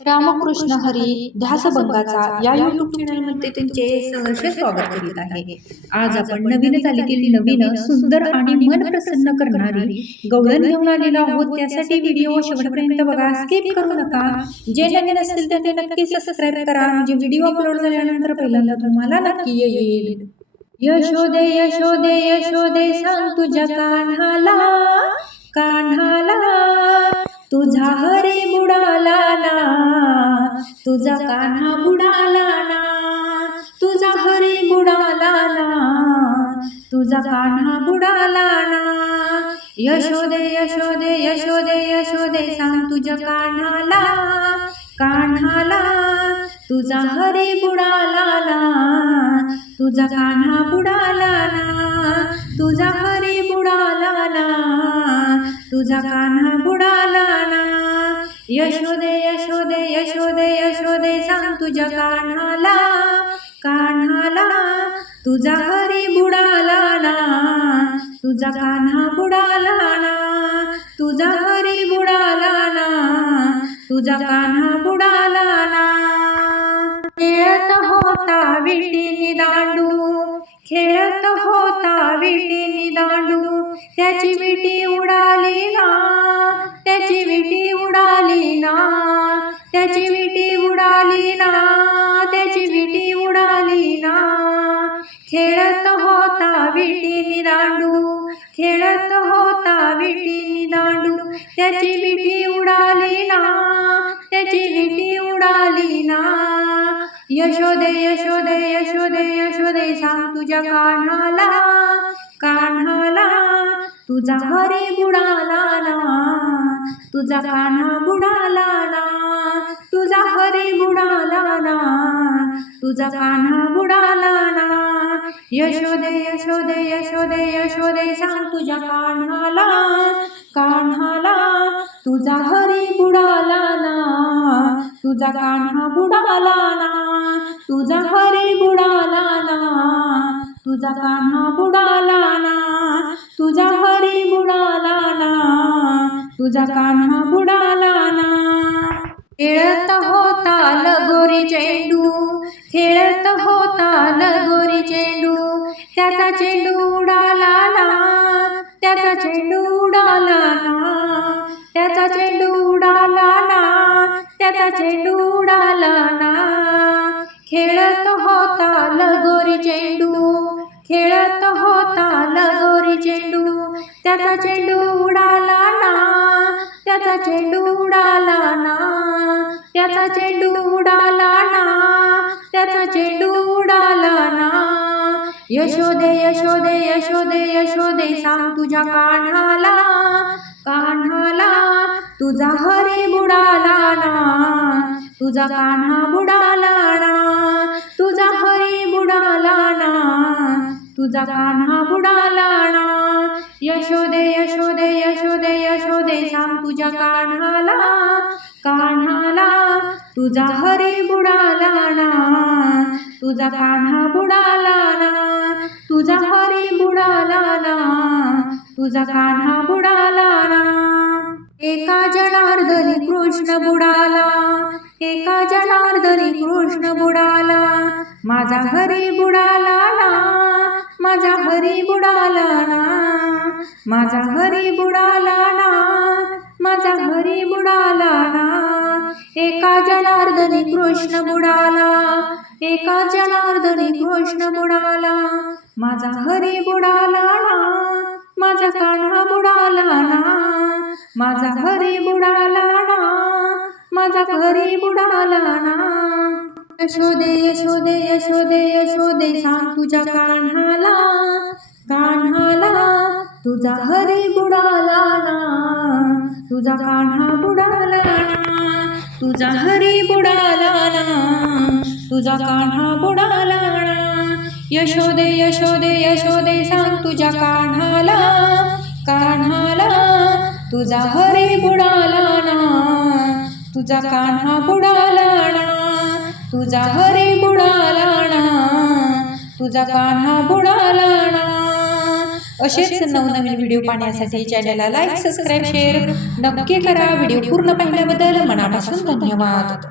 रामकृष्ण हरी ध्यासभंगाचा या यूट्यूब चॅनलमध्ये तुमचे सहर्ष स्वागत करीत आहे। आज आपण नवीन चालीतील नवीन सुंदर आणि मन प्रसन्न करणारी गवळण घेऊन आलेलो आहोत। त्यासाठी व्हिडिओ शेवटपर्यंत बघा, स्किप करू नका। जे नवीन असतील त्यांनी नक्की सबस्क्राइब करा, म्हणजे व्हिडिओ अपलोड झाल्यानंतर पहिल्यांदा तुम्हाला नक्की येईल। यशोदे यशोदे यशोदे सांग तुझ्या कान्हाला, कान्हाला तुझा हरी बुडाला ना, तुझा कान्हा बुडाला ना, तुझा हरी बुडाला ना, तुझा कान्हा बुडाला ना। यशोदे यशोदे यशोदे यशोदे सांग तुझ्या कान्हाला, कान्हाला तुझा हरी बुडाला ना, तुझा कान्हा बुडाला ना, तुझा हरी बुडाला ना, तुझा कान्हा बुडाला ना। यशोदे यशोदे यशोदे यशोदे सांग तुझ्या कान्हाला, कान्हाला तुझा हरी बुडाला ना, तुझा कान्हा बुडाला ना, तुझा हरी बुडाला ना, तुझा कान्हा बुडाला ना। खेळत होता विटीनी दांडू, खेळत होता विटीनी दांडू, त्याची विटी उडाली ना, त्याची विटी उडाली ना, त्याची विटी उडाली ना, त्याची विटी उडाली ना। खेळत होता विटीनी दांडू, खेळत होता विटीनी दांडू, त्याची विटी उडाली ना, त्याची विटी उडाली ना। यशोदे यशोदे यशोदे यशोदे सांग तुझ्या कान्हाला, कान्हाला तुझा हरी बुडाला ना, तुझा कान्हा बुडाला ना, तुझा हरी बुडाला ना, तुझा कान्हा बुडाला ना। यशोदे यशोदे यशोदे यशोदे सांग तुझ्या कान्हाला, कान्हाला तुझा हरी बुडाला ना, तुझा कान्हा बुडाला ना, तुझा हरी बुडाला ना, तुझा कान्हा बुडाला ना, तुझा हरी बुडाला ना, तुझा कान्हा बुडाला ना। खेळत होता लगोरी चेंडू, खेळत होता लगोरी चेंडू, त्याचा चेंडू उडाला ना, त्याचा चेंडू उडाला ना, त्याचा चेंडू उडाला ना, त्याचा चेंडू उडाला ना। खेळत होता लगोरी चेंडू, खेळत होता लगोरी चेंडू, त्याचा चेंडू उडाला ना, त्याचा चेंडू उडाला ना, त्याचा चेंडू उडाला ना, त्याचा चेंडू उडाला ना। यशोदे यशोदे यशोदे यशोदे सांग तुझ्या कान्हाला, कान्हाला तुझा हरी बुडाला ना, तुझा कान्हा बुडाला ना, तुझा हरी बुडाला ना, तुझा कान्हा बुडाला ना। यशोदे यशोदे यशोदे यशोदे सांग तुझ्या कान्हाला, कान्हाला तुझा हरी बुडाला ना, तुझा कान्हा बुडाला ना, तुझा हरी बुडाला ना, तुझा कान्हा बुडाला ना। एका जनार्दनी कृष्ण बुडाला, एका जनार्दनी कृष्ण बुडाला, माझा हरी बुडाला ना, माझा हरी बुडाला ना, माझा हरी बुडाला ना, माझा हरी बुडाला ना। एका जनार्दनी कृष्ण बुडाला, एका जनार्दनी कृष्ण बुडाला, माझा हरी बुडाला ना, माझा कान्हा बुडाला ना, माझा हरी बुडाला ना, माझा हरी बुडाला ना। यशोदे यशोदे यशोदे यशोदे सांग तुझ्या कान्हाला, कान्हाला तुझा हरी बुडाला ना, तुझा कान्हा बुडाला ना, तुझा हरी बुडाला ना, तुझा कान्हा बुडाला ना। यशोदे यशोदे यशोदे सांग तुझ्या कान्हाला, कान्हाला तुझा हरी बुडाला ना, तुझा कान्हा बुडाला ना, तुझा हरी बुडाला ना, तुझा कान्हा बुडाला ना। असेच नवनवीन व्हिडिओ पाहण्यासाठी चॅनलला लाईक, सबस्क्राईब, शेअर नक्की करा। व्हिडिओ पूर्ण पाहिल्याबद्दल मनापासून धन्यवाद।